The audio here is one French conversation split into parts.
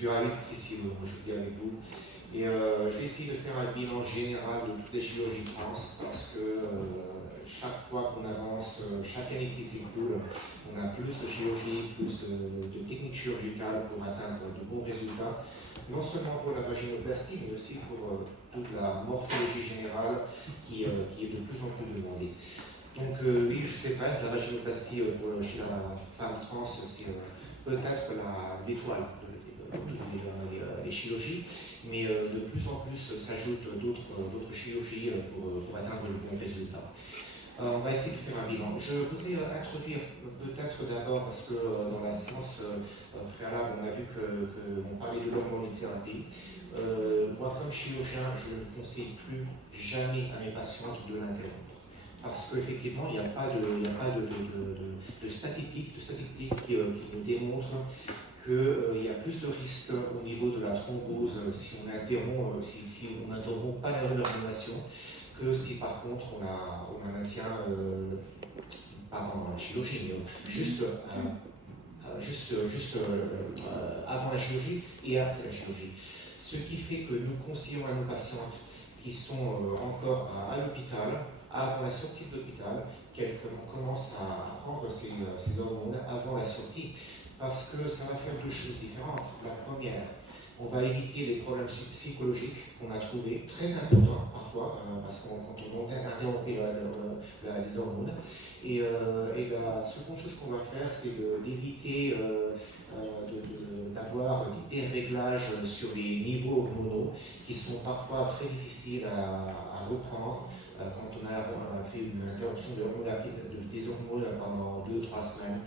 suis ravi d'être ici aujourd'hui avec vous. Et je vais essayer de faire un bilan général de toutes les chirurgies trans parce que chaque fois qu'on avance, chaque année qui s'écoule, on a plus de chirurgie, plus de techniques chirurgicales pour atteindre de bons résultats, non seulement pour la vaginoplastie, mais aussi pour toute la morphologie générale qui est de plus en plus demandée. Donc oui, je sais pas, la vaginoplastie chez la femme trans, c'est peut-être l'étoile de toutes les chirurgies, mais de plus en plus s'ajoutent d'autres chirurgies pour atteindre le bon résultat. On va essayer de faire un bilan. Je voudrais introduire peut-être d'abord, parce que dans la séance préalable, on a vu qu'on parlait de l'hormonothérapie. Moi, comme chirurgien, je ne conseille plus jamais à mes patientes de l'interrompre. Parce qu'effectivement, il n'y a pas de statistiques qui nous démontrent qu'il y a plus de risques au niveau de la thrombose si on interrompt, si on n'interrompt pas la hormonation que si par contre on maintient, pas pendant la chirurgie, mais juste avant la chirurgie et après la chirurgie. Ce qui fait que nous conseillons à nos patientes qui sont encore à l'hôpital, avant la sortie de l'hôpital, qu'elles commencent à prendre ces hormones avant la sortie, parce que ça va faire deux choses différentes. La première, on va éviter les problèmes psychologiques qu'on a trouvés, très importants parfois, parce qu'on quand on interrompt les hormones. Et la seconde chose qu'on va faire, c'est d'éviter d'avoir des déréglages sur les niveaux hormonaux qui sont parfois très difficiles à reprendre quand on a fait une interruption des hormones pendant 2-3 semaines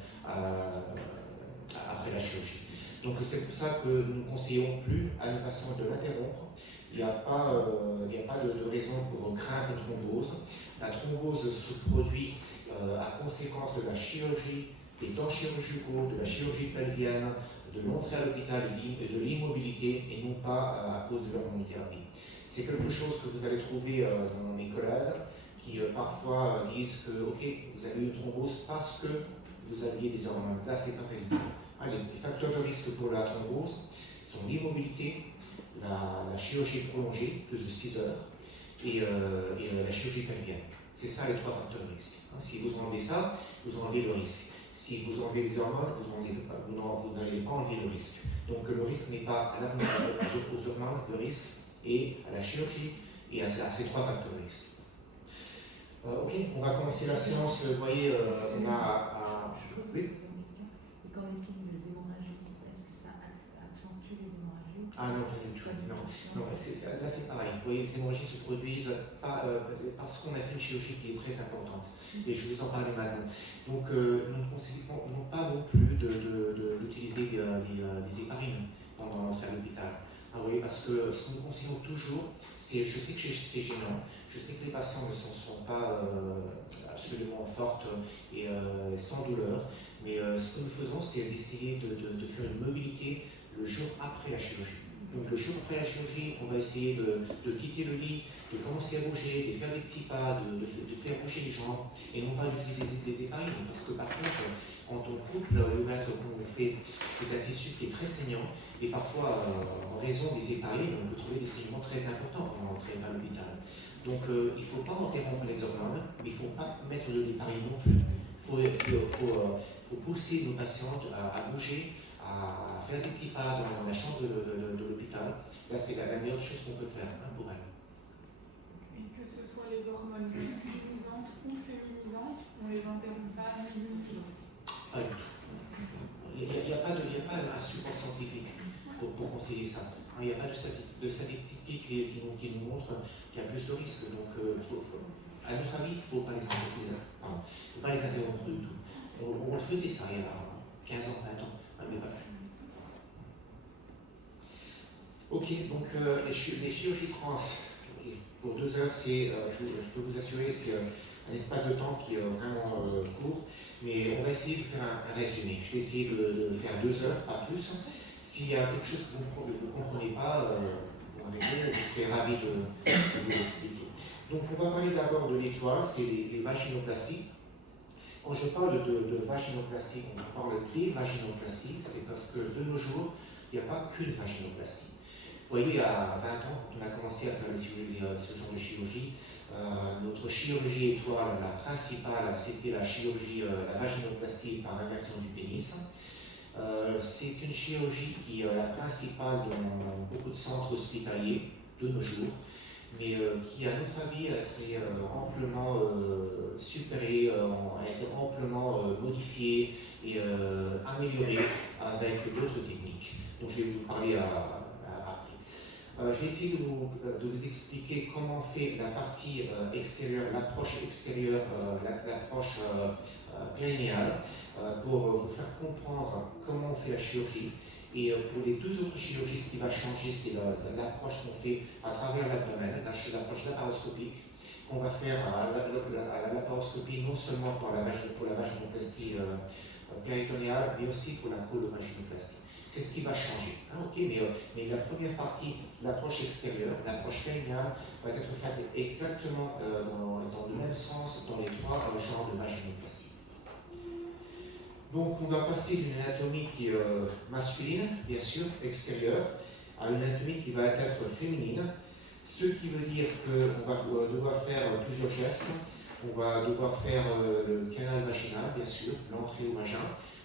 après la chirurgie. Donc c'est pour ça que nous ne conseillons plus à nos patients de l'interrompre. Il n'y a pas de raison pour craindre une thrombose. La thrombose se produit à conséquence de la chirurgie, des temps chirurgicaux, de la chirurgie pelvienne, de l'entrée à l'hôpital et de l'immobilité, et non pas à cause de l'hormonothérapie. C'est quelque chose que vous allez trouver dans mes collègues qui parfois disent que ok, vous avez eu une thrombose parce que vous aviez des hormones. Là, c'est pas fait. Les facteurs de risque pour la thrombose sont l'immobilité, la chirurgie prolongée, plus de 6 heures, et la chirurgie pelvienne. C'est ça les 3 facteurs de risque. Si vous enlevez ça, vous enlevez le risque. Si vous enlevez les hormones, vous n'allez pas enlever le risque. Donc le risque n'est pas aux hormones, le risque est à la chirurgie et à ces 3 facteurs de risque. Ok, on va commencer la séance. Vous voyez, on a... Oui. Qu'en est-il des hémorragies? Est-ce que ça accentue les hémorragies? Ah non, pas du tout. Non, là c'est pareil. Vous voyez, les hémorragies se produisent pas, parce qu'on a fait une chirurgie qui est très importante. Et je vais vous en parler maintenant. Donc, nous ne conseillons pas non plus d'utiliser des héparines pendant l'entrée à l'hôpital. Ah oui, parce que ce que nous conseillons toujours, c'est, je sais que c'est gênant, je sais que les patients ne sont pas absolument fortes et sans douleur, mais ce que nous faisons, c'est d'essayer de faire une mobilité le jour après la chirurgie. Donc le jour après la chirurgie, on va essayer de quitter le lit, de commencer à bouger, de faire des petits pas, de faire bouger les jambes, et non pas d'utiliser des éparines, parce que par contre, quand on coupe l'urètre, comme on fait, c'est un tissu qui est très saignant, et parfois, en raison des éparines, on peut trouver des saignements très importants pendant l'entrée à l'hôpital. Donc il ne faut pas interrompre les hormones, mais il ne faut pas mettre de l'éparine non plus. Il faut pousser nos patientes à bouger, à faire des petits pas dans la chambre de l'hôpital. Là, c'est la meilleure chose qu'on peut faire pour elles. Et que ce soit les hormones masculinisantes ou féminisantes, on ne les interrompt pas ni l'une ni l'autre. Pas du tout. Il n'y a pas un support scientifique pour conseiller ça. Il n'y a pas de statistiques qui nous montrent qu'il y a plus de risques. Donc, à notre avis, il ne faut pas les interrompre du tout. On le faisait ça il y a 15 ans, 20 ans, mais pas plus. Ok, donc les chirurgies trans, pour 2 heures, je peux vous assurer, c'est un espace de temps qui est vraiment court, mais on va essayer de faire un résumé. Je vais essayer de faire 2 heures, pas plus. S'il y a quelque chose que vous ne comprenez pas, vous m'arrêtez, je serai ravi de vous l'expliquer. Donc on va parler d'abord de l'étoile, c'est les vaginoplasties. Quand je parle de vaginoplastie, on parle des vaginoplasties, c'est parce que de nos jours, il n'y a pas qu'une vaginoplastie. Vous voyez, à 20 ans, quand on a commencé à faire ce genre de chirurgie, notre chirurgie étoile, la principale, c'était la chirurgie, la vaginoplastie par inversion du pénis. C'est une chirurgie qui est la principale dans beaucoup de centres hospitaliers de nos jours, mais qui, à notre avis, a été amplement supérée, a été amplement modifiée et améliorée avec d'autres techniques, dont je vais vous parler après. Je vais essayer de vous expliquer comment on fait la partie extérieure, l'approche extérieure, l'approche périnéale, pour vous faire comprendre comment on fait la chirurgie. Et pour les deux autres chirurgies, ce qui va changer, c'est l'approche qu'on fait à travers l'abdomen, l'approche laparoscopique, qu'on va faire à la laparoscopie, non seulement pour la vaginoplastie péritonéale, mais aussi pour la colovaginoplastie. C'est ce qui va changer. Hein, okay, mais la première partie, l'approche extérieure, l'approche périnéale, va être faite exactement dans le même sens dans les trois genres de vaginoplastie. Donc on va passer d'une anatomie qui est masculine, bien sûr, extérieure, à une anatomie qui va être féminine, ce qui veut dire qu'on va devoir faire plusieurs gestes. On va devoir faire le canal vaginal, bien sûr, l'entrée au vagin.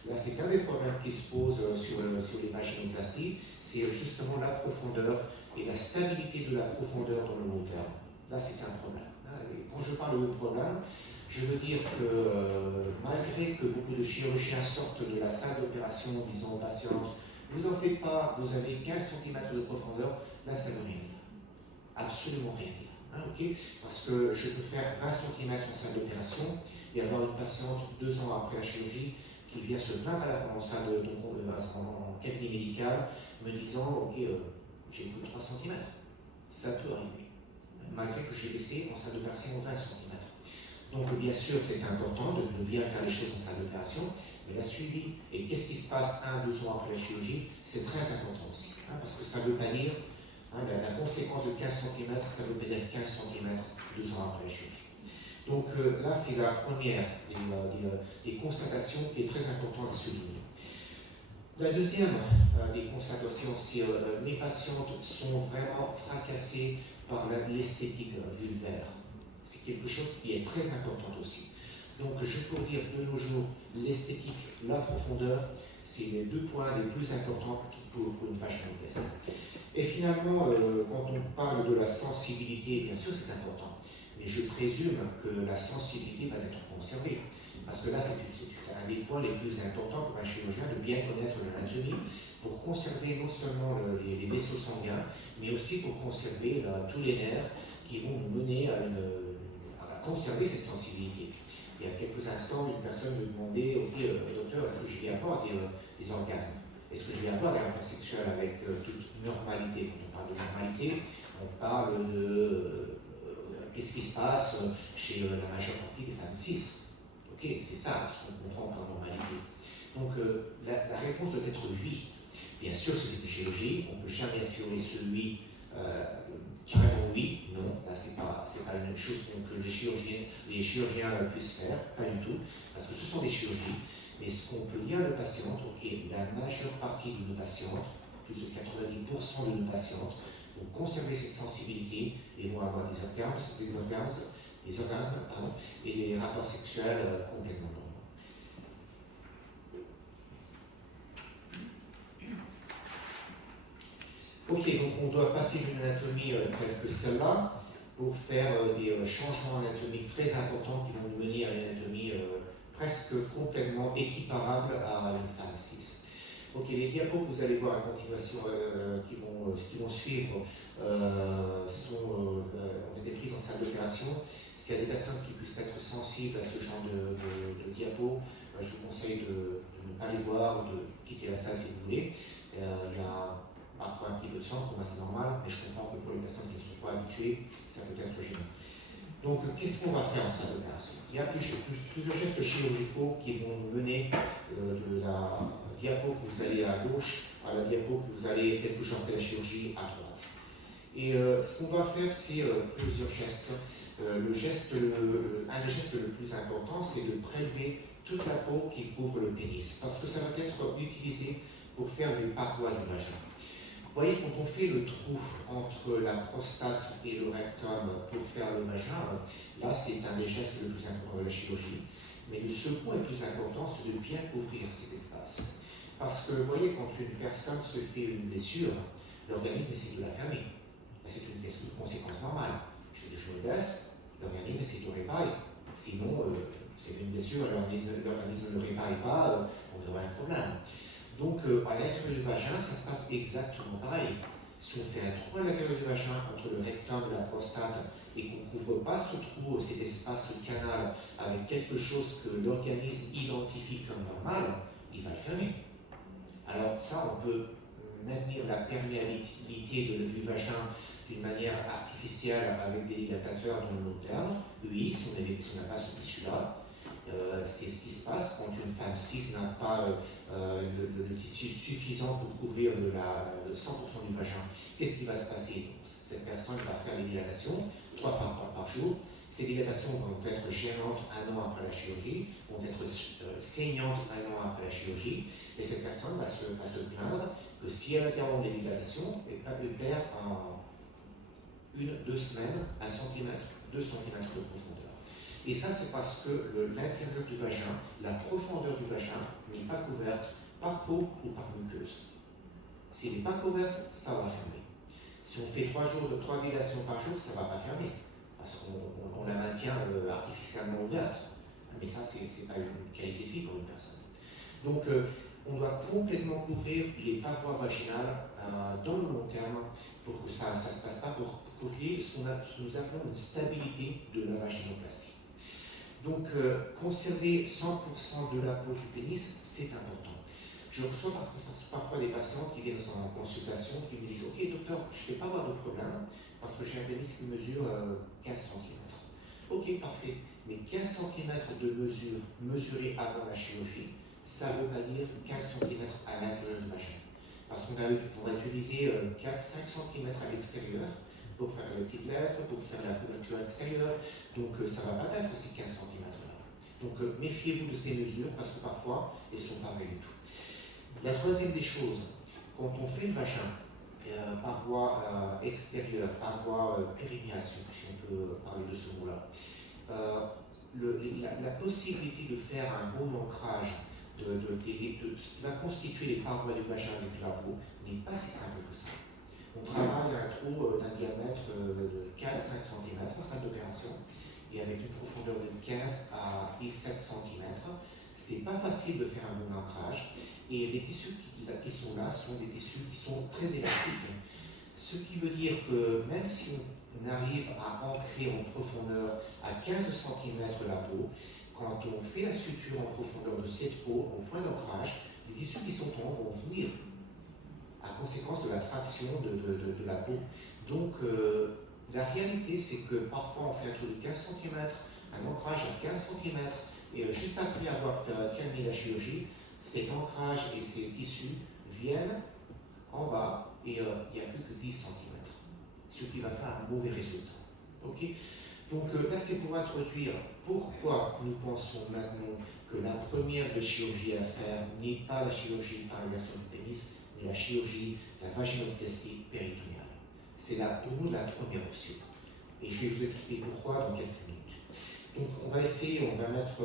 Là, c'est un des problèmes qui se posent sur les vaginoplasties, c'est justement la profondeur et la stabilité de la profondeur dans le long terme. Là, c'est un problème. Et quand je parle de problème, je veux dire que malgré que beaucoup de chirurgiens sortent de la salle d'opération en disant aux patientes « vous en faites pas, vous avez 15 cm de profondeur », là, ça ne veut rien dire. Absolument rien dire. Hein, okay, parce que je peux faire 20 cm en salle d'opération et avoir une patiente 2 ans après la chirurgie qui vient se plaindre en cabinet médical me disant « ok, j'ai plus de 3 cm ». Ça peut arriver, malgré que j'ai laissé en salle d'opération 20 cm. Donc bien sûr, c'est important de bien faire les choses en salle d'opération, mais la suivi et qu'est-ce qui se passe 1-2 ans après la chirurgie, c'est très important aussi, hein, parce que ça ne veut pas dire, hein, la conséquence de 15 cm, ça veut pas dire 15 cm 2 ans après la chirurgie. Donc là, c'est la première des constatations qui est très importante à souligner. La deuxième des constatations, c'est que mes patientes sont vraiment tracassées par l'esthétique vulvaire. C'est quelque chose qui est très important aussi. Donc je peux dire de nos jours, l'esthétique, la profondeur, c'est les deux points les plus importants pour une vaginoplastie. Et finalement, quand on parle de la sensibilité, bien sûr c'est important, mais je présume que la sensibilité va être conservée. Parce que là, c'est un des points les plus importants pour un chirurgien de bien connaître l'anatomie, pour conserver non seulement les vaisseaux sanguins, mais aussi pour conserver tous les nerfs qui vont nous mener à conserver cette sensibilité. Il y a quelques instants, une personne me demandait « Ok, docteur, est-ce que je vais avoir des orgasmes? Est-ce que je vais avoir des rapports sexuels avec toute normalité ?» Quand on parle de normalité, on parle de qu'est-ce qui se passe chez la majeure partie des femmes cis. Ok, c'est ça ce qu'on comprend par normalité. Donc la réponse doit être oui. Bien sûr, si c'est une chirurgie, on ne peut jamais assurer ce oui carrément oui, non, là c'est pas une chose que les chirurgiens puissent faire, pas du tout, parce que ce sont des chirurgies, mais ce qu'on peut dire à nos patientes, ok, la majeure partie de nos patientes, plus de 90% de nos patientes, vont conserver cette sensibilité et vont avoir des orgasmes et des rapports sexuels complètement normaux. Ok, donc on doit passer d'une anatomie telle que celle-là pour faire des changements anatomiques très importants qui vont nous mener à une anatomie presque complètement équiparable à une femme cis. Ok, les diapos que vous allez voir en continuation qui vont suivre ont été prises en salle d'opération. S'il y a des personnes qui puissent être sensibles à ce genre de diapos, je vous conseille de ne pas les voir ou de quitter la salle si vous voulez. Il y a parfois un petit peu de sang, pour moi c'est normal, mais je comprends que pour les personnes qui ne sont pas habituées, ça peut être gênant. Donc, qu'est-ce qu'on va faire en salle d'opération? Il y a plusieurs gestes chirurgicaux qui vont nous mener de la diapo que vous allez à gauche à la diapo que vous allez quelque chose après la chirurgie à droite. Et ce qu'on va faire, c'est plusieurs gestes. Un des gestes le plus important, c'est de prélever toute la peau qui couvre le pénis, parce que ça va être utilisé pour faire les parois du vagin. Vous voyez, quand on fait le trou entre la prostate et le rectum pour faire le vagin, là c'est un des gestes le plus important de la chirurgie. Mais le second et plus important, c'est de bien couvrir cet espace. Parce que vous voyez, quand une personne se fait une blessure, l'organisme essaie de la fermer. C'est une conséquence normale. Je fais des choses modestes, l'organisme essaie de réparer. Sinon, c'est une blessure, l'organisme ne répare pas, on aurait un problème. Donc, à l'intérieur du vagin, ça se passe exactement pareil. Si on fait un trou à l'intérieur du vagin entre le rectum et la prostate et qu'on ne couvre pas ce trou, cet espace, ce canal, avec quelque chose que l'organisme identifie comme normal, il va le fermer. Alors ça, on peut maintenir la perméabilité du vagin d'une manière artificielle avec des dilatateurs dans le long terme. Oui, si on n'a pas ce tissu-là, c'est ce qui se passe quand une femme cis n'a pas le tissu suffisant pour couvrir le 100% du vagin. Qu'est-ce qui va se passer? Cette personne va faire des dilatations 3 fois par jour. Ces dilatations vont être gênantes 1 an après la chirurgie, vont être saignantes 1 an après la chirurgie, et cette personne va se plaindre que si elle interrompt les dilatations, elle perd en 1-2 semaines 1 cm, 2 cm de profondeur. Et ça, c'est parce que l'intérieur du vagin, la profondeur du vagin n'est pas couverte par peau ou par muqueuse. S'il n'est pas couverte, ça va fermer. Si on fait 3 dilations par jour, ça ne va pas fermer, parce qu'on la maintient artificiellement ouverte. Mais ça, ce n'est pas une qualité de vie pour une personne. Donc, on doit complètement couvrir les parois vaginales dans le long terme pour que ça ne se passe pas, pour qu'il y ait ce que nous appelons une stabilité de la vaginoplastie. Donc, conserver 100% de la peau du pénis, c'est important. Je reçois parfois des patientes qui viennent en consultation qui me disent « Ok, docteur, je ne vais pas avoir de problème parce que j'ai un pénis qui mesure 15 cm. » Ok, parfait. Mais 15 cm de mesure mesurée avant la chirurgie, ça veut pas dire 15 cm à l'intérieur du vagin. Parce qu'on va utiliser 4-5 cm à l'extérieur pour faire les petites lèvres, pour faire la couverture extérieure. Donc ça ne va pas être ces 15 cm là. Donc méfiez-vous de ces mesures parce que parfois elles ne sont pas vraies du tout. La troisième des choses, quand on fait le vagin par voie extérieure, par voie périnéation, si on peut parler de ce mot-là, la possibilité de faire un bon ancrage de ce qui va constituer les parois du vagin avec la peau n'est pas si simple que ça. On travaille à un trou d'un diamètre de 4-5 cm en salle d'opération et avec une profondeur de 15 à 17 cm. C'est pas facile de faire un bon ancrage et les tissus qui sont là sont des tissus qui sont très élastiques. Ce qui veut dire que même si on arrive à ancrer en profondeur à 15 cm la peau, quand on fait la suture en profondeur de cette peau, au point d'ancrage, les tissus qui sont en haut vont venir à conséquence de la traction de la peau. Donc, la réalité, c'est que parfois on fait un trou de 15 cm, un ancrage à 15 cm, et juste après avoir terminé la chirurgie, cet ancrage et ces tissus viennent en bas et il n'y a plus que 10 cm, ce qui va faire un mauvais résultat. Okay. Donc là, c'est pour introduire pourquoi nous pensons maintenant que la première de chirurgie à faire n'est pas la chirurgie par ligation du pénis, mais la chirurgie de la vaginoplastie péritoniale. C'est pour nous la première option. Et je vais vous expliquer pourquoi dans quelques minutes. Donc on va essayer, on va mettre...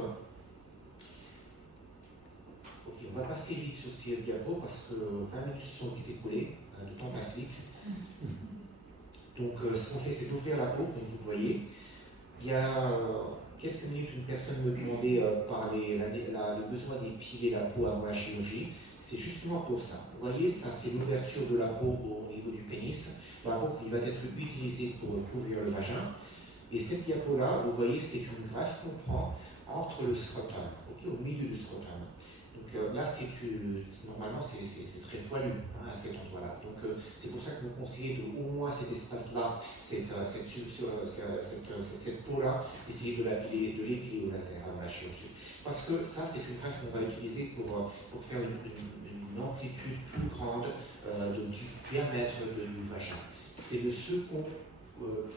Ok, on va passer vite sur ces diapos parce que 20 minutes se sont vite écoulées, le temps passe vite. Donc ce qu'on fait, c'est d'ouvrir la peau, comme vous le voyez. Il y a quelques minutes, une personne me demandait par le besoin d'épiler la peau avant la chirurgie. C'est justement pour ça. Vous voyez, ça c'est l'ouverture de la peau au niveau du pénis, la peau qui va être utilisée pour couvrir le vagin. Et cette diapo-là, vous voyez, c'est une greffe qu'on prend entre le scrotum, okay, au milieu du scrotum. Donc là, normalement, c'est très poilu à cet endroit-là. Donc c'est pour ça que nous conseillons au moins cet espace-là, cette peau-là, essayer de l'épiler au laser avant la chirurgie. Parce que ça, c'est une greffe qu'on va utiliser pour faire une amplitude plus grande du diamètre du vagin. C'est le second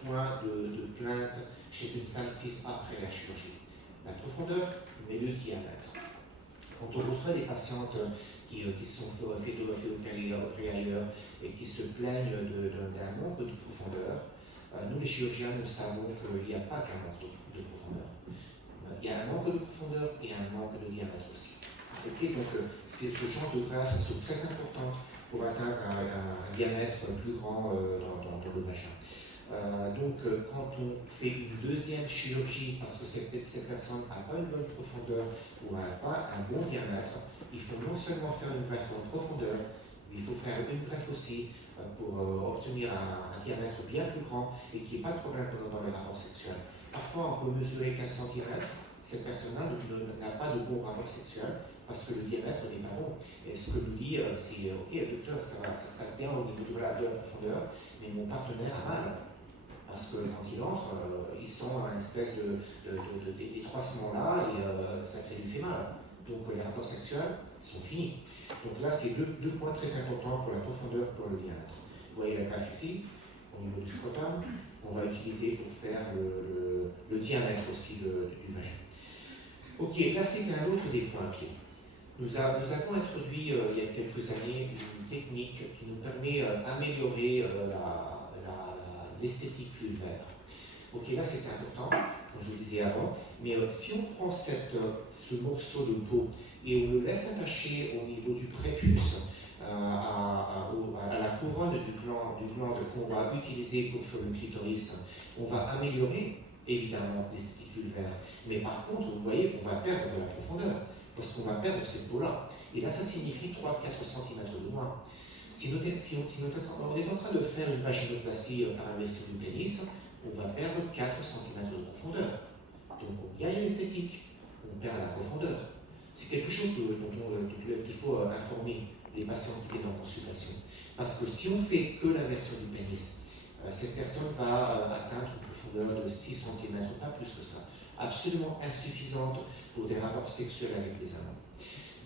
point de plainte chez une femme cis après la chirurgie. La profondeur, mais le diamètre. Quand on reçoit des patientes qui sont faits d'opérer ailleurs et qui se plaignent d'un manque de profondeur. Nous, les chirurgiens, nous savons qu'il n'y a pas qu'un manque de profondeur. Il y a un manque de profondeur et un manque de diamètre aussi. Okay, donc, ce genre de graphes sont très importants pour atteindre un diamètre plus grand dans le vagin. Quand on fait une deuxième chirurgie, parce que cette personne n'a pas une bonne profondeur ou n'a pas un bon diamètre, il faut non seulement faire une greffe en profondeur, mais il faut faire une greffe aussi pour obtenir un diamètre bien plus grand et qu'il n'y ait pas de problème dans les rapports sexuels. Parfois, on peut mesurer 15 cm, cette personne-là n'a pas de bon rapport sexuel parce que le diamètre n'est pas bon. Et ce que nous dit, c'est ok, docteur, ça se passe bien au niveau de la profondeur, mais mon partenaire a mal. Parce que quand il entre, ils sont une espèce d'étroissement là et ça lui fait mal. Donc les rapports sexuels sont finis. Donc là, c'est deux points très importants pour la profondeur, pour le diamètre. Vous voyez la graphe ici, au niveau du scrotum, on va utiliser pour faire le diamètre aussi du vagin. Ok, là c'est un autre des points clés. Nous avons introduit il y a quelques années une technique qui nous permet d'améliorer l'esthétique vulvaire. Ok, là c'est important, comme je vous disais avant, mais si on prend ce morceau de peau et on le laisse attacher au niveau du prépuce à la couronne du gland qu'on va utiliser pour faire le clitoris, on va améliorer évidemment l'esthétique vulvaire. Mais par contre, vous voyez, on va perdre de la profondeur, parce qu'on va perdre cette peau-là. Et là, ça signifie 3-4 cm de moins. Si on est en train de faire une vaginoplastie par inversion du pénis, on va perdre 4 cm de profondeur. Donc on gagne l'esthétique, on perd la profondeur. C'est quelque chose qu'il faut informer les patients qui viennent en consultation. Parce que si on fait que l'inversion du pénis, cette personne va atteindre une profondeur de 6 cm, pas plus que ça. Absolument insuffisante pour des rapports sexuels avec des amants.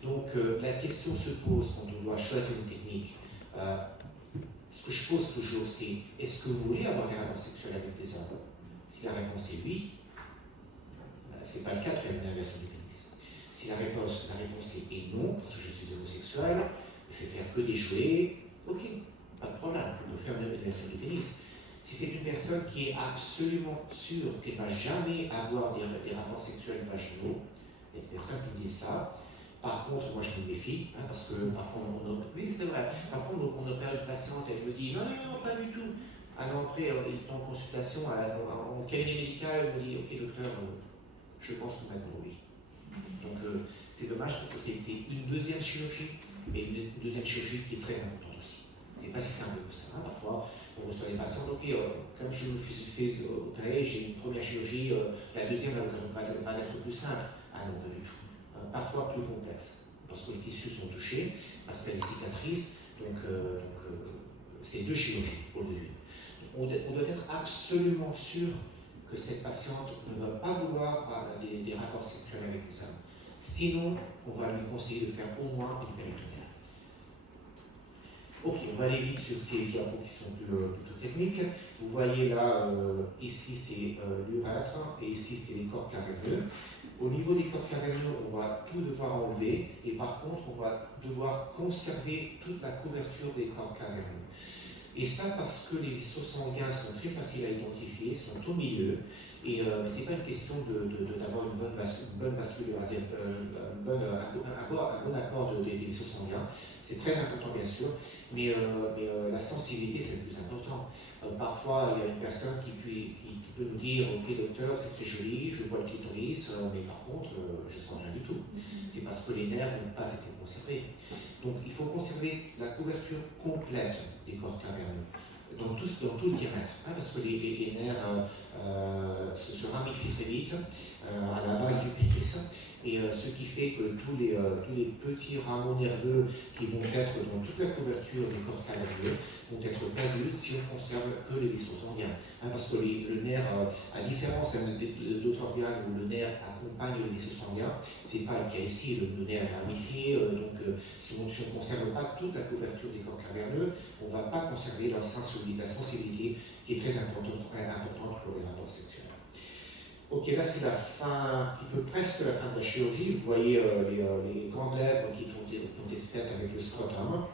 Donc la question se pose quand on doit choisir une technique. Ce que je pose toujours, c'est est-ce que vous voulez avoir des rapports sexuels avec des hommes? Si la réponse est oui, ce n'est pas le cas de faire une inversion du pénis. Si la réponse est non, parce que je suis homosexuel, je vais faire que des jouets, ok, pas de problème, vous pouvez faire une inversion du pénis. Si c'est une personne qui est absolument sûre qu'elle ne va jamais avoir des rapports sexuels vaginaux, il y a des personnes qui me disent ça. Par contre, moi je me méfie, parce que parfois oui c'est vrai, parfois on opère une patiente, elle me dit non, pas du tout. Un an après, elle est en consultation, en cabinet médical, elle me dit ok docteur, je pense que maintenant oui. Donc c'est dommage parce que c'était une deuxième chirurgie, et une deuxième chirurgie qui est très importante aussi. C'est pas si simple que ça. Parfois, on reçoit des patients, ok, comme je me suis fait opérer, j'ai une première chirurgie, la deuxième va être plus simple. Ah non, pas du tout. Parfois plus complexe, parce que les tissus sont touchés, parce qu'il y a des cicatrices, donc c'est deux chirurgies au lieu d'une. On doit être absolument sûr que cette patiente ne va pas vouloir des rapports sexuels avec des hommes. Sinon, on va lui conseiller de faire au moins une péritonéale. Ok, on va aller vite sur ces diapos qui sont plutôt techniques. Vous voyez là, ici c'est l'urètre et ici c'est les corps caverneux. Au niveau des corps caverneux, on va tout devoir enlever et par contre, on va devoir conserver toute la couverture des corps caverneux. Et ça parce que les vaisseaux sanguins sont très faciles à identifier, sont au milieu. Et ce n'est pas une question d'avoir une bonne vascularisation, un bon apport des vaisseaux sanguins. C'est très important bien sûr, mais la sensibilité c'est le plus important. Parfois il y a une personne qui peut nous dire ok docteur c'est très joli, je vois le clitoris, mais par contre je ne sens rien du tout. C'est parce que les nerfs n'ont pas été conservés. Donc il faut conserver la couverture complète des corps caverneux. Dans tout le diamètre, parce que les nerfs se ramifient très vite à la base du pénis, et ce qui fait que tous les petits rameaux nerveux qui vont être dans toute la couverture des corps caverneux vont être perdus si on conserve que les vaisseaux sanguins. Parce que le nerf, à différence d'autres organes où le nerf accompagne les vaisseaux sanguins, ce n'est pas le cas ici, le nerf est ramifié, donc si on ne conserve pas toute la couverture des corps caverneux, on ne va pas conserver la sensibilité qui est très importante pour les rapports sexuels. Ok, là c'est la fin, un petit peu presque la fin de la chirurgie. Vous voyez les grandes lèvres qui ont été faites avec le scrotum.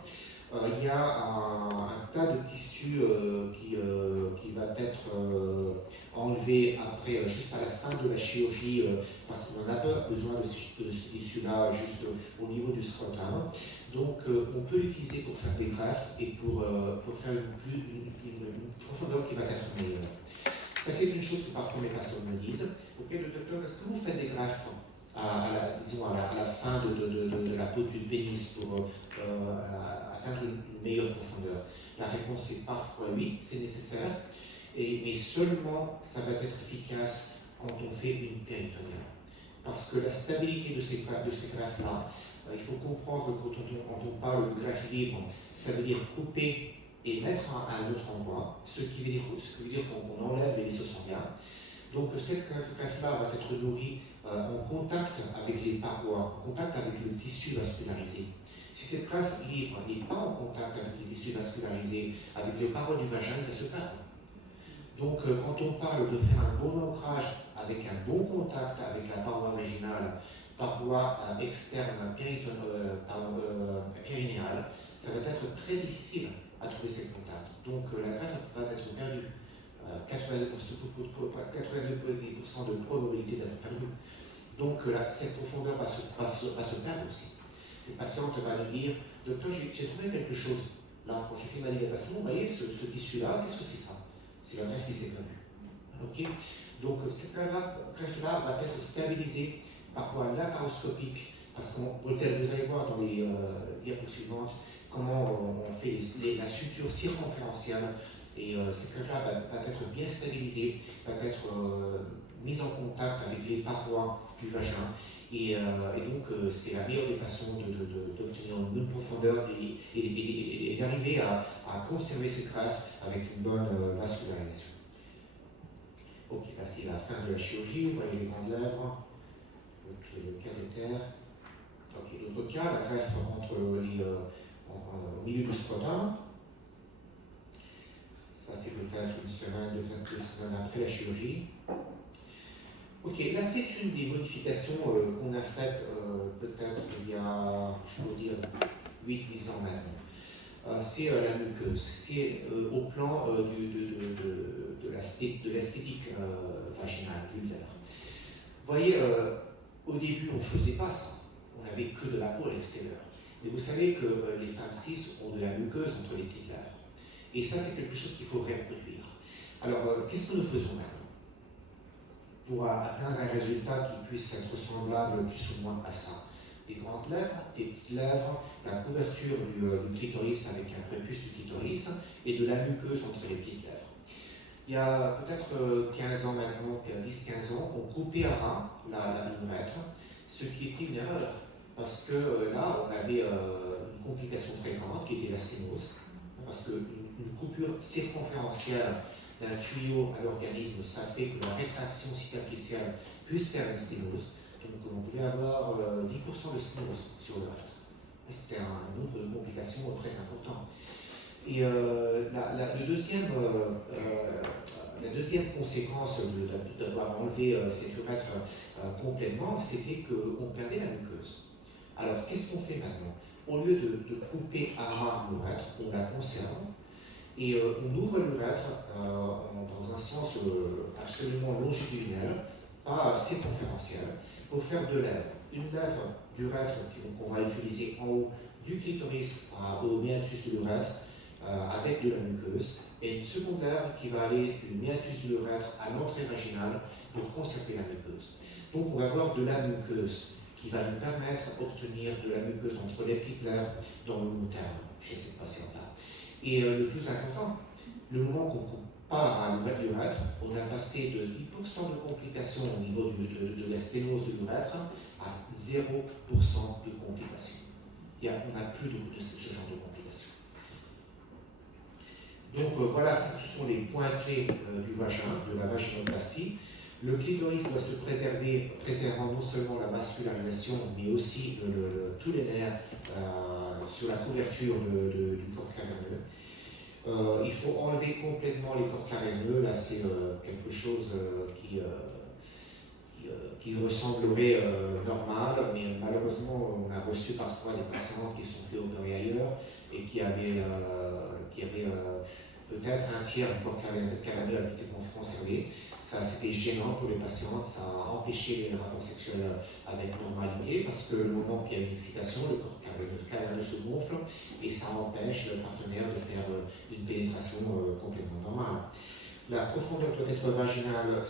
Il y a un tas de tissu qui va être enlevé après, juste à la fin de la chirurgie, parce qu'on n'a pas besoin de ce tissu-là juste au niveau du scrotum. Donc on peut l'utiliser pour faire des greffes et pour faire une profondeur qui va être meilleure. Ça, c'est une chose que parfois mes patients me disent. Ok, le docteur, est-ce que vous faites des greffes à la fin de la peau du pénis pour atteindre une meilleure profondeur? La réponse est parfois oui, c'est nécessaire, mais seulement ça va être efficace quand on fait une péritoniale. Parce que la stabilité de ces greffes-là, il faut comprendre que quand on parle de greffe libre, ça veut dire couper et mettre à un autre endroit, ce qui veut dire qu'on enlève les vaisseaux sanguins. Donc cette greffe-là va être nourrie en contact avec les parois, en contact avec le tissu vascularisé. Si cette greffe libre n'est pas en contact avec les tissus vascularisés, avec les parois du vagin, elle va se perdre. Donc quand on parle de faire un bon ancrage avec un bon contact avec la paroi vaginale, par voie externe périnéale, ça va être très difficile à trouver ces contacts. Donc la greffe va être perdue. 82% de probabilité d'être perdue. Donc cette profondeur va se perdre aussi. Cette patiente va nous dire, docteur, j'ai trouvé quelque chose. Là, quand j'ai fait ma dilatation, vous voyez, ce tissu-là, qu'est-ce que c'est ça? C'est la greffe qui s'est perdue. Okay. Donc cette greffe-là va être stabilisée, parfois laparoscopique, parce que vous allez voir dans les diapos suivantes comment on fait la suture circonférentielle. Et cette greffe-là va être bien stabilisée, va être mise en contact avec les parois du vagin. Et donc, c'est la meilleure des façons d'obtenir une bonne profondeur et d'arriver à conserver cette greffe avec une bonne vascularisation. Ok, là c'est la fin de la chirurgie, vous voyez les grandes lèvres. Ok, le cathéter. Ok, l'autre cas, la greffe au milieu du scrotum. Ça, c'est peut-être une semaine, 2 semaines après la chirurgie. Ok, là, c'est une des modifications qu'on a faites peut-être il y a, je peux dire, 8-10 ans maintenant. C'est la muqueuse. C'est au plan de l'esthétique vaginale, vulvaire. Vous voyez, au début, on ne faisait pas ça. On n'avait que de la peau à l'extérieur. Mais vous savez que les femmes cis ont de la muqueuse entre les petites lèvres. Et ça, c'est quelque chose qu'il faut reproduire. Alors, qu'est-ce que nous faisons maintenant pour atteindre un résultat qui puisse être semblable plus ou moins à ça? Des grandes lèvres, des petites lèvres, la couverture du clitoris avec un prépuce du clitoris et de la muqueuse entre les petites lèvres. Il y a peut-être 15 ans maintenant, 10-15 ans, on coupait à ras la lurètre, ce qui était une erreur. Parce que là, on avait une complication fréquente qui était la sténose. Parce qu'une coupure circonférentielle d'un tuyau à l'organisme, ça fait que la rétraction cicatricielle puisse faire une sténose. Donc on pouvait avoir 10% de sténose sur le reste. C'était un nombre de complications très important. Et la deuxième conséquence d'avoir enlevé cette urètre complètement, c'était qu'on perdait la muqueuse. Alors qu'est-ce qu'on fait maintenant? Au lieu de couper à ras l'urètre, on la conserve et on ouvre l'urètre dans un sens absolument longitudinal, pas circonférentiel, pour faire 2 lèvres. Une lèvre d'urètre qu'on va utiliser en haut du clitoris au méatus de l'urètre avec de la muqueuse, et une seconde lèvre qui va aller du méatus de l'urètre à l'entrée vaginale pour conserver la muqueuse. Donc on va avoir de la muqueuse qui va nous permettre d'obtenir de la muqueuse entre les petites lèvres dans le long terme chez cette patiente-là. Et le plus important, le moment qu'on coupe pas à l'urètre, on a passé de 10% de complications au niveau de la sténose de l'urètre à 0% de complications. On n'a plus de ce genre de complications. Donc voilà, ce sont les points clés du vagin, de la vaginoplastie. Le clitoris doit se préserver, préservant non seulement la vascularisation, mais aussi tous les nerfs sur la couverture du corps caverneux. Il faut enlever complètement les corps caverneux. Là, c'est quelque chose qui ressemblerait normal, mais malheureusement on a reçu parfois des patients qui sont fait opérer ailleurs et qui avaient peut-être un tiers du corps caverneux avait été conservé. Ça, c'était gênant pour les patientes, ça a empêché les rapports sexuels avec normalité parce que le moment qu'il y a une excitation, le corps caverneux se gonfle et ça empêche le partenaire de faire une pénétration complètement normale. La profondeur doit être vaginale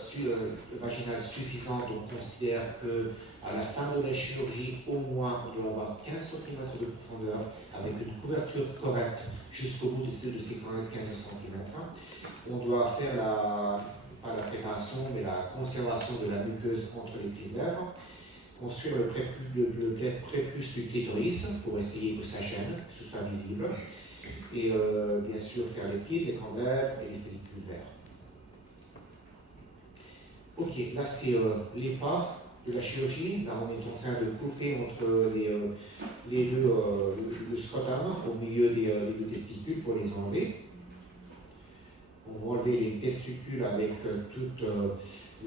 suffisante, donc on considère qu'à la fin de la chirurgie, au moins, on doit avoir 15 cm de profondeur avec une couverture correcte jusqu'au bout de ces 15 cm. On doit faire pas la préparation, mais la conservation de la muqueuse entre les petites lèvres, construire le prépuce du clitoris pour essayer que ça gêne, que ce soit visible, et bien sûr faire les pieds, les grandes lèvres et les sténiculaires. Ok, là c'est les pas de la chirurgie. Là on est en train de couper entre les deux, le scrotum au milieu des deux testicules pour les enlever. On va enlever les testicules avec toute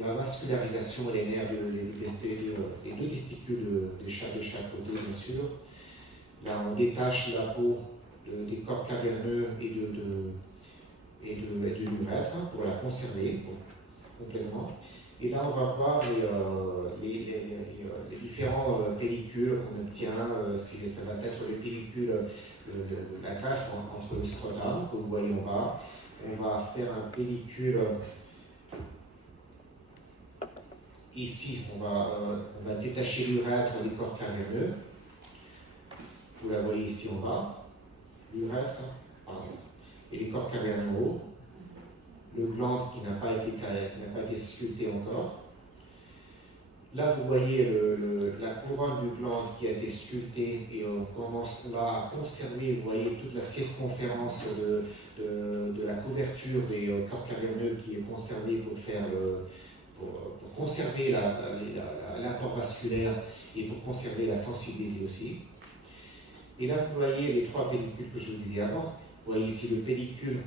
la vascularisation des nerfs des deux testicules de chaque côté, bien sûr. Là on détache la peau des corps caverneux et de l'urètre pour la conserver complètement. Et là, on va voir les différents pellicules qu'on obtient. Ça va être les pellicules de la greffe entre le scrotum, que vous voyez en bas. On va faire un pellicule ici. On va détacher l'urètre des corps caverneux. Vous la voyez ici en bas. L'urètre, pardon, et les corps caverneux en haut. Le gland qui n'a pas été sculpté encore. Là, vous voyez la couronne du gland qui a été sculptée et on commence là à conserver, vous voyez, toute la circonférence de la couverture des corps caverneux qui est conservée pour conserver l'apport vasculaire et pour conserver la sensibilité aussi. Et là, vous voyez les trois pellicules que je vous disais avant. Vous voyez ici le pellicule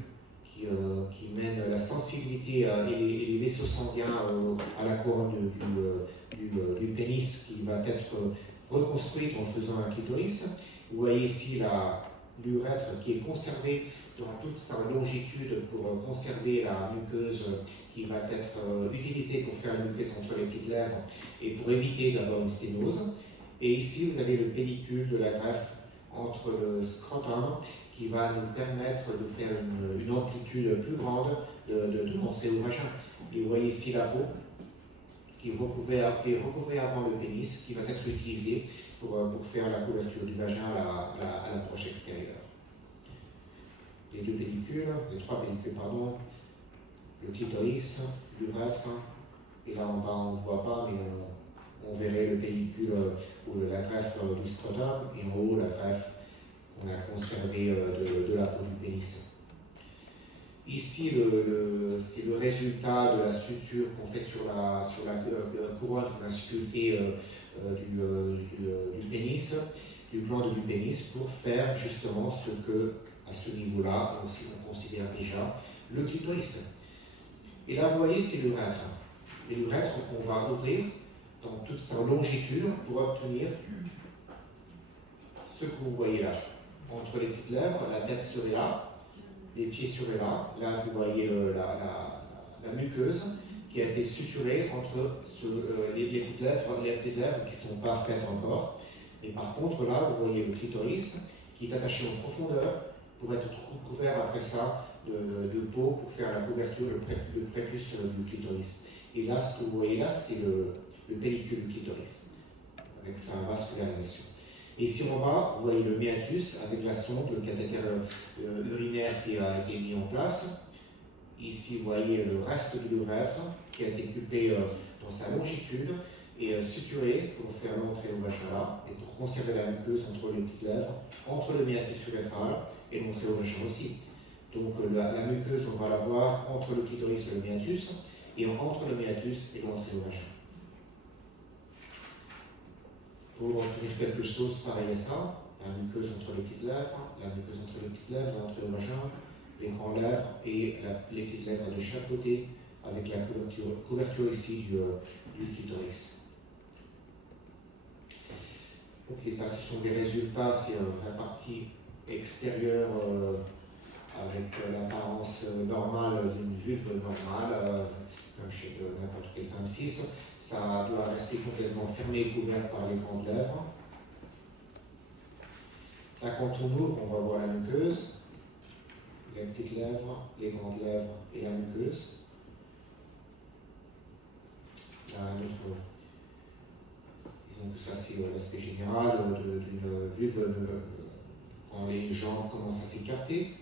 qui mène la sensibilité et les vaisseaux sanguins à la couronne du pénis qui va être reconstruite en faisant un clitoris. Vous voyez ici l'urètre qui est conservé dans toute sa longitude pour conserver la muqueuse qui va être utilisée pour faire la muqueuse entre les petites lèvres et pour éviter d'avoir une sténose. Et ici, vous avez le pellicule de la greffe entre le scrotum qui va nous permettre de faire une amplitude plus grande de montrer au vagin. Et vous voyez ici la peau qui est recouvrée avant le pénis, qui va être utilisée pour faire la couverture du vagin à l'approche extérieure. Les trois pellicules, pardon, le clitoris, l'urètre, et là en bas on ne voit pas, mais on verrait le pellicule ou la greffe du scrotum, et en haut la greffe qu'on a conservée de la peau du pénis. Ici, c'est le résultat de la suture qu'on fait sur la couronne qu'on a sculptée du pénis, du gland du pénis, pour faire justement ce que, à ce niveau-là, on considère déjà le clitoris. Et là, vous voyez, c'est l'urètre. Et l'urètre qu'on va ouvrir dans toute sa longitude pour obtenir ce que vous voyez là. Entre les petites lèvres, la tête serait là, les pieds seraient là. Là, vous voyez la muqueuse qui a été suturée entre les petites lèvres qui ne sont pas faites encore. Et par contre, là, vous voyez le clitoris qui est attaché en profondeur pour être couvert après ça de peau pour faire la couverture, le prépuce du clitoris. Et là, ce que vous voyez là, c'est le pellicule du clitoris avec sa vascularisation. Et ici en bas, vous voyez le méatus avec la sonde, le cathéter urinaire qui a été mis en place. Ici, vous voyez le reste de l'urètre qui a été coupé dans sa longitude et suturé pour faire l'entrée au vagin là et pour conserver la muqueuse entre les petites lèvres, entre le méatus urétral et l'entrée au vagin aussi. Donc la muqueuse, on va la voir entre le clitoris et le méatus et entre le méatus et l'entrée au vagin. Pour obtenir quelque chose pareil à ça, la muqueuse entre les petites lèvres, l'entrée au vagin, les grandes lèvres et les petites lèvres de chaque côté avec la couverture ici du clitoris. Ok, ça ce sont des résultats, c'est la partie extérieure avec l'apparence normale d'une vulve normale, comme chez n'importe quelle femme cis. Ça doit rester complètement fermé et couvert par les grandes lèvres. Là, quand on ouvre, on va voir la muqueuse, les petites lèvres, les grandes lèvres et la muqueuse. Là, disons que ça, c'est l'aspect général d'une vulve quand les jambes commencent à s'écarter.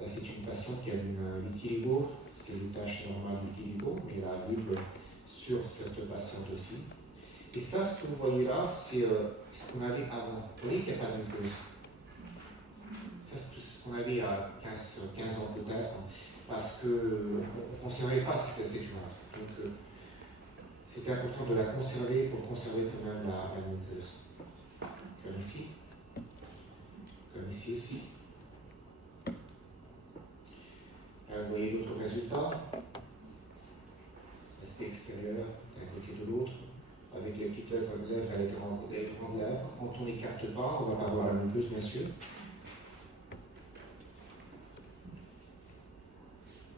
Là, c'est une patiente qui a une vitiligo, c'est une tâche normale vitiligo, mais la vulve sur cette patiente aussi. Et ça, ce que vous voyez là, c'est ce qu'on avait avant. Vous voyez qu'il n'y a pas de muqueuse. Ça, c'est tout ce qu'on avait à 15 ans peut-être, parce qu'on ne conservait pas cette image. Donc, c'était important de la conserver pour conserver quand même la muqueuse. Comme ici. Comme ici aussi. Là, vous voyez d'autres résultats. L'aspect extérieur d'un côté de l'autre, avec les petites lèvres et les grandes lèvres. Quand on n'écarte pas, on ne va pas voir la muqueuse, bien sûr.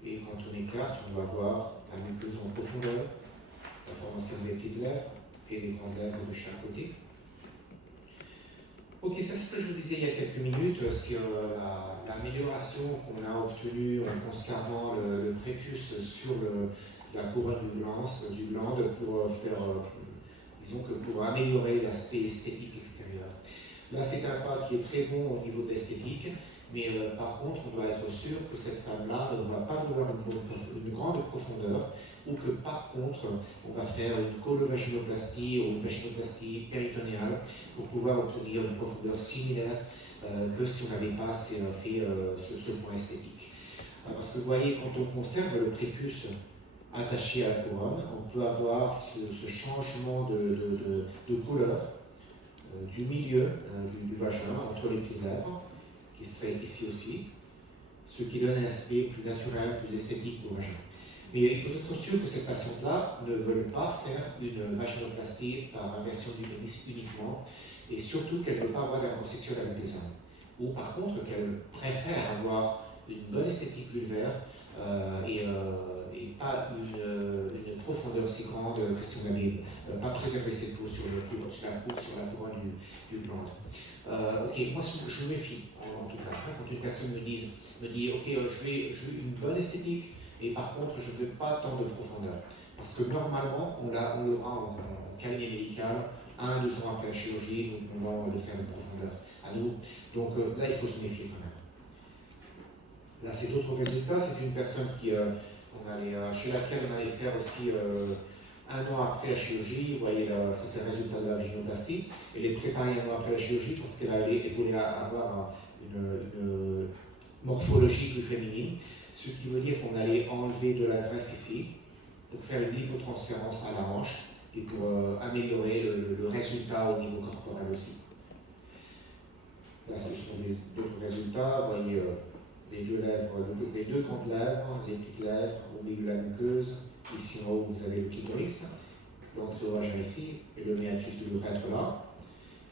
Et quand on écarte, on va voir la muqueuse en profondeur, la formation des petites lèvres et des grandes lèvres de chaque côté. Ok, ça c'est ce que je vous disais il y a quelques minutes, c'est l'amélioration qu'on a obtenue en conservant le prépuce sur la couronne du glande pour faire, disons que pour améliorer l'aspect esthétique extérieur. Là, c'est un pas qui est très bon au niveau de l'esthétique, mais par contre, on doit être sûr que cette femme-là ne va pas vouloir une grande profondeur, ou que par contre, on va faire une colovaginoplastie ou une vaginoplastie péritonéale pour pouvoir obtenir une profondeur similaire que si on n'avait pas fait ce point esthétique. Parce que vous voyez, quand on conserve le prépuce attaché à la couronne, on peut avoir ce changement de couleur du milieu du vagin, entre les petites lèvres, qui serait ici aussi, ce qui donne un aspect plus naturel, plus esthétique au vagin. Mais il faut être sûr que ces patientes-là ne veulent pas faire une vaginoplastie par inversion du pénis uniquement, et surtout qu'elles ne veulent pas avoir d'accord sexuel avec des hommes. Ou par contre qu'elles préfèrent avoir une bonne esthétique vulvaire et pas une profondeur si grande que si on n'avait pas préservé ses peaux sur la couronne du glande. Ok, moi je me méfie en tout cas. Quand une personne me dit ok, je veux une bonne esthétique, et par contre je ne veux pas tant de profondeur. Parce que normalement, on l'aura en cabinet médical, 1 à 2 ans après la chirurgie, nous pouvons le faire de profondeur à nous. Donc là, il faut se méfier quand même. Là, c'est d'autres résultats. C'est une personne chez laquelle on allait faire aussi 1 an après la chirurgie. Vous voyez, ça c'est le résultat de la vaginoplastie. Elle est préparée 1 an après la chirurgie parce qu'elle voulait avoir une morphologie plus féminine. Ce qui veut dire qu'on allait enlever de la graisse ici pour faire une lipotransférence à la hanche et pour améliorer le résultat au niveau corporel aussi. Là, ce sont d'autres résultats. Vous voyez les deux grandes lèvres, les petites lèvres au milieu de la muqueuse. Ici en haut, vous avez le clitoris, l'entrée au vagin ici, et le méatus de l'urètre là.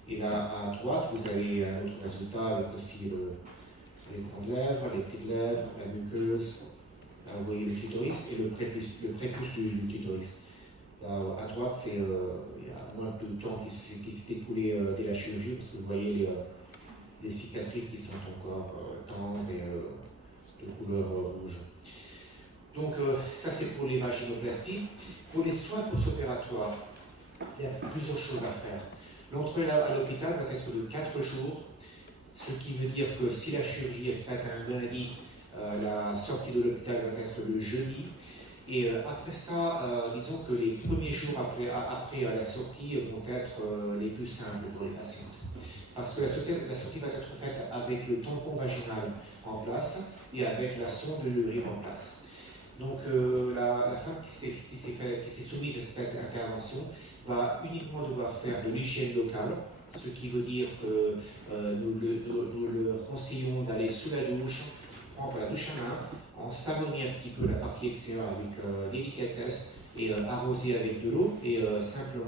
Et là, à droite, vous avez un autre résultat avec aussi les grandes lèvres, les petites lèvres, la muqueuse. Là, vous voyez le clitoris et le prépuce du clitoris. Là, à droite, il y a moins de temps qui s'est écoulé dès la chirurgie, parce que vous voyez les cicatrices qui sont encore tendres et de couleur rouge. Donc, ça c'est pour les vaginoplasties. Pour les soins post-opératoires, il y a plusieurs choses à faire. L'entrée à l'hôpital va être de 4 jours, ce qui veut dire que si la chirurgie est faite un lundi, la sortie de l'hôpital va être le jeudi. Et après ça, disons que les premiers jours après la sortie vont être les plus simples pour les patients. Parce que la sortie va être faite avec le tampon vaginal en place et avec la sonde de l'urine en place. Donc la femme qui s'est soumise à cette intervention va uniquement devoir faire de l'hygiène locale, ce qui veut dire que nous leur conseillons d'aller sous la douche, prendre la douche à main, en savonner un petit peu la partie extérieure avec délicatesse et arroser avec de l'eau et simplement